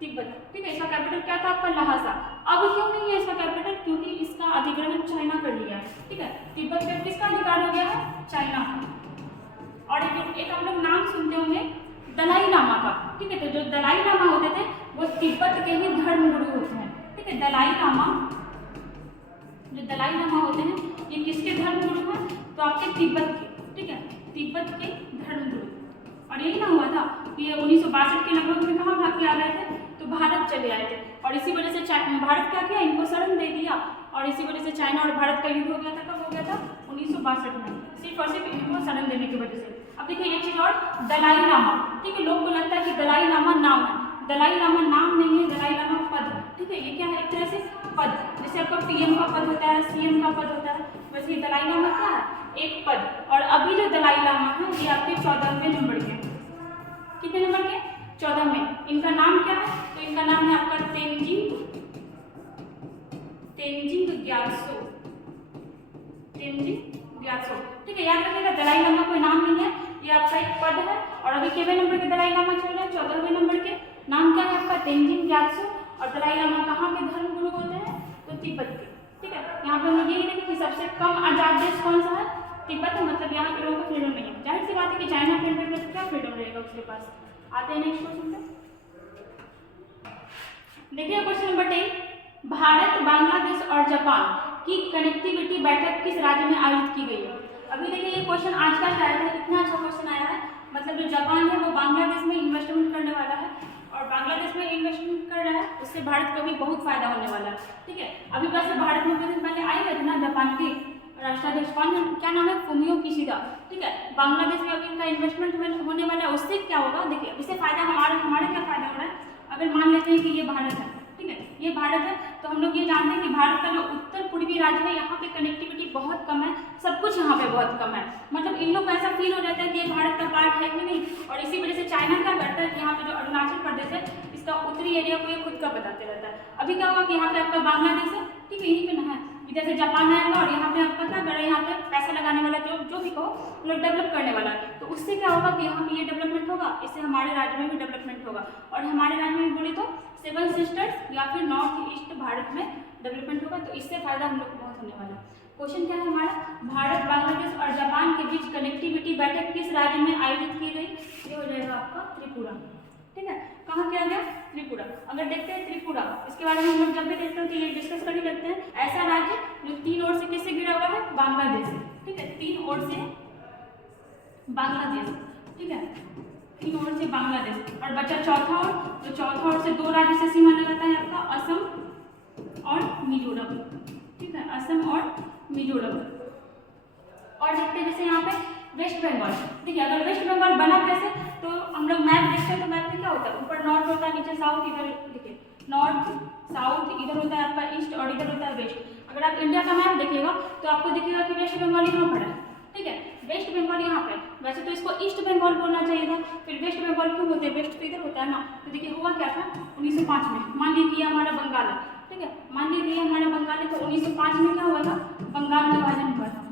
तिब्बत, ठीक है, इसका कैपिटल क्या था आपका? लहासा। अब क्यों नहीं है इसका कैपिटल? क्योंकि इसका अधिग्रहण चाइना कर लिया है। ठीक है, तिब्बत पे किसका अधिकार हो गया है? चाइना का। और एक आप लोग नाम सुनते होंगे दलाई लामा का। ठीक है, तो जो दलाई लामा होते थे वो तिब्बत के ही धर्म गुरु होते हैं। ठीक है, दलाई लामा, जो दलाई लामा होते हैं ये किसके धर्म गुरु हैं? तो आपके तिब्बत के। ठीक है, तिब्बत के धर्म गुरु। और यही ना हुआ था कि ये 1962 के लगभग में कहाँ भाग के आ गए थे? तो भारत चले आए थे। और इसी वजह से भारत क्या किया? इनको शरण दे दिया। और इसी वजह से चाइना और भारत का युद्ध हो गया था। कब हो गया था? 1962 में, सिर्फ और सिर्फ इनको शरण देने की वजह से। अब देखिए एक चीज और, दलाई लामा। ठीक है, लोग को लगता है कि दलाई लामा नाम है, दलाई लामा नाम नहीं है, दलाई लामा पद है। ठीक है, ये क्या है? एक तरह से पद, जैसे आपका पीएम का पद होता है, सीएम का पद होता है, वैसे ये दलाई लामा क्या है? एक पद। और अभी जो दलाई लामा है ये आपके 14वें नंबर के। कितने नंबर के? 14वें। इनका नाम क्या है? तो इनका नाम है आपका तेंजिंग ग्यात्सो। ठीक है, याद रखिएगा दलाई लामा कोई नाम नहीं है, ये आपका एक पद है। और अभी कितने नंबर के दलाई लामा चल रहे हैं? 14वें नंबर के। नाम क्या है आपका? तेंजिंग ग्यात्सो। और दलाई लामा कहाँ के धर्म गुरु होते हैं? तो तिब्बत के। ठीक है, यहाँ पे हम लोग यही देखें कि सबसे कम आजाद देश कौन सा है? तिब्बत है। मतलब यहाँ के लोगों को फ्रीडम नहीं है। जाहिर सी बात है कि चाइना के अंदर में क्या फ्रीडम रहेगा उसके पास। आते हैं नेक्स्ट क्वेश्चन पे। देखिए क्वेश्चन नंबर 10, भारत, बांग्लादेश और जापान की कनेक्टिविटी बैठक किस राज्य में आयोजित की गई है? अभी देखिए ये क्वेश्चन आज का आया था, इतना अच्छा क्वेश्चन आया है। मतलब जो जापान है वो बांग्लादेश में इन्वेस्टमेंट करने वाला है, और बांग्लादेश में इन्वेस्टमेंट कर रहा है, उससे भारत को भी बहुत फायदा होने वाला है। ठीक है, अभी वैसे भारत में कुछ दिन पहले आए हुए थे ना जापान के राष्ट्राध्यक्ष, क्या नाम है? Fumio Kishida. ठीक है, बांग्लादेश में अभी इनका इन्वेस्टमेंट होने वाला है। उससे क्या होगा? देखिए इससे फायदा हमारा क्या फायदा हो रहा है? अगर मान लेते हैं कि ये भारत है, ठीक है, ये भारत है, तो हम लोग ये जानते हैं कि भारत का जो उत्तर पूर्वी राज्य है यहाँ पे कनेक्टिविटी बहुत कम है, सब कुछ यहाँ पे बहुत कम है। मतलब इन लोग को ऐसा फील हो जाता है कि ये भारत का पार्ट है कि नहीं। और इसी वजह से चाइना क्या करता है कि यहाँ पे जो अरुणाचल प्रदेश है इसका उत्तरी एरिया को ये खुद का बताते रहता है। अभी क्या होगा कि यहाँ पे आपका बांग्लादेश है, ठीक है, यहीं पे ना है, इधर से जापान आएगा और यहाँ पे आपका क्या कर रहा है? यहाँ पे पैसा लगाने वाला जो भी कहो लोग डेवलप करने वाला है। तो उससे क्या होगा कि यहाँ पे ये डेवलपमेंट होगा, इससे हमारे राज्य में भी डेवलपमेंट होगा। और हमारे राज्य में बोले तो 7 सिस्टर्स या फिर नॉर्थ ईस्ट भारत में डेवलपमेंट होगा, तो इससे फायदा हम लोग को बहुत होने वाला है। क्वेश्चन क्या है हमारा? भारत, बांग्लादेश और जापान के बीच कनेक्टिविटी बैठक किस राज्य में आयोजित की गई? ये हो जाएगा आपका त्रिपुरा। ठीक है, कहाँ किया गया? त्रिपुरा। अगर देखते हैं त्रिपुरा, इसके बारे में हम लोग जब भी देखते हैं तो ये डिस्कस कर ही लेते हैं। ऐसा राज्य जो 3 ओर से किससे घिरा हुआ है? बांग्लादेश से। ठीक है, 3 ओर से बांग्लादेश। ठीक है, 3 ओर से बांग्लादेश। और बचा चौथा ओर, तो चौथा ओर से 2 राज्य से सीमा लगाता है आपका असम और मिजोरम। ठीक है, असम और मिजोरम। और देखते हैं जैसे यहाँ पे वेस्ट बंगाल। देखिए अगर वेस्ट बंगाल बना कैसे, तो हम लोग मैप देखते हैं तो मैप में क्या होता है? ऊपर नॉर्थ होता है, नीचे साउथ, इधर देखिए नॉर्थ साउथ, इधर होता है आपका ईस्ट और इधर होता है वेस्ट। अगर आप इंडिया का मैप देखिएगा तो आपको दिखेगा कि वेस्ट बंगाल यहाँ पर है। ठीक है, वेस्ट बंगाल यहाँ पे, वैसे तो इसको ईस्ट बंगाल बोलना चाहिए था, फिर वेस्ट बंगाल क्यों बोलते हैं? वेस्ट तो इधर होता है ना। तो देखिए हुआ क्या था 1905 में, मान लीजिए हमारा बंगाल है, ठीक है, मान लीजिए हमारा बंगाल है, तो 1905 में क्या हुआ था? बंगाल विभाजन हुआ था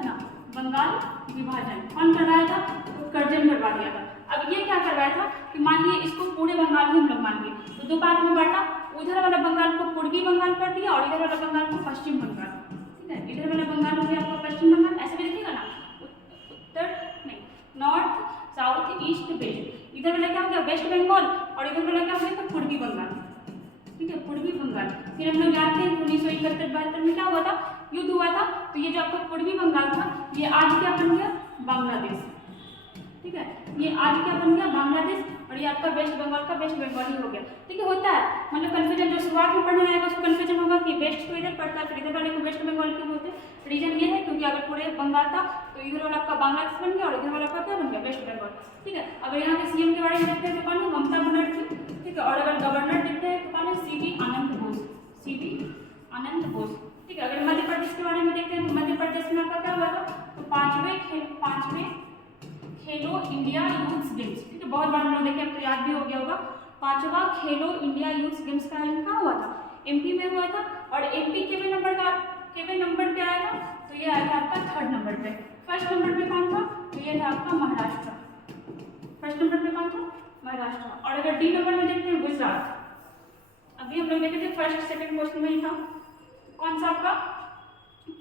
ना, बंगाल विभाजन। कौन करवाया था? करजन करवा दिया था। अब ये क्या करवाया था कि मान लीजिए इसको पूरे बंगाल में हम लोग मान लिए, तो 2 भाग में बांटा, उधर वाला बंगाल को पूर्वी बंगाल कर दिया और इधर वाला बंगाल को पश्चिम बंगाल। ठीक है, इधर वाला बंगाल हो गया आपका पश्चिम बंगाल, ऐसे भी देखिएगा ना, उत्तर नहीं, नॉर्थ ईस्ट वेस्ट। इधर वाला क्या हो गया वेस्ट बंगाल और इधर वाला क्या हो गया पूर्वी बंगाल। ठीक है, पूर्वी बंगाल। फिर हम लोग जानते हैं 1971-72 में क्या हुआ था, युद्ध हुआ था। तो ये जो आपका पूर्वी बंगाल था ये आज क्या बन गया बांग्लादेश। ठीक है, ये आज क्या बन गया बांग्लादेश और ये आपका वेस्ट बंगाल का वेस्ट बंगाल ही हो गया। ठीक है, होता है मतलब कन्फ्यूजन, जो शुरुआत में पढ़ने आएगा उसको कन्फ्यूजन होगा कि वेस्ट तो इधर पड़ता है फिर इधर वाले को वेस्ट बंगाल क्यों बोलते हैं। रीजन ये है क्योंकि अगर पूरे बंगाल था तो इधर वाला आपका बांग्लादेश बन गया और इधर वाला आपका क्या बन गया वेस्ट बंगाल। ठीक है, अगर यहाँ के सीएम के बारे में देखते हैं तो कौन है ममता बनर्जी। ठीक है, और अगर गवर्नर देखते हैं तो कौन है सीवी आनंद बोस, सीवी आनंद बोस। ठीक है, अगर मध्य प्रदेश के बारे में देखते हैं तो मध्य प्रदेश में आपका क्या हुआ था तो पांचवें खेलो इंडिया यूथ गेम्स। ठीक है, बहुत बार हम लोग देखे अब तो याद भी हो गया होगा। 5वां खेलो इंडिया यूथ गेम्स का आयोजन कहाँ हुआ था एमपी में हुआ था और एमपी केवे नंबर पे आया था तो ये आया था आपका 3rd नंबर पे। फर्स्ट नंबर पे कौन था तो ये था आपका महाराष्ट्र। फर्स्ट नंबर पे कौन था महाराष्ट्र। और अगर डी नंबर में देखते हैं गुजरात। अभी हम लोग देखे थे फर्स्ट सेकंड क्वेश्चन में ही था कौन सा आपका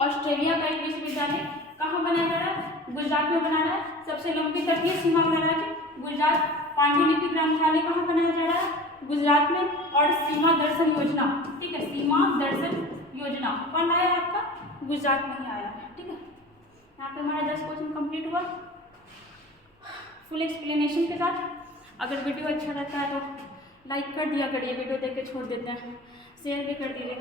ऑस्ट्रेलिया का एक विश्वविद्यालय कहाँ बनाया जा रहा है गुजरात में बना रहा है। सबसे लंबी तटीय सीमा वाला राज्य गुजरात। पांडुलिपि ग्रंथालय कहाँ बनाया जा रहा है गुजरात में। और सीमा दर्शन योजना, ठीक है, सीमा दर्शन योजना कौन आया है आपका गुजरात में ही आया है। ठीक है, यहाँ पे हमारा 10 क्वेश्चन कंप्लीट हुआ फुल एक्सप्लेनेशन के साथ। अगर वीडियो अच्छा रहता है तो लाइक कर दिया करिए, वीडियो देख के छोड़ देते हैं शेयर भी कर दीजिए।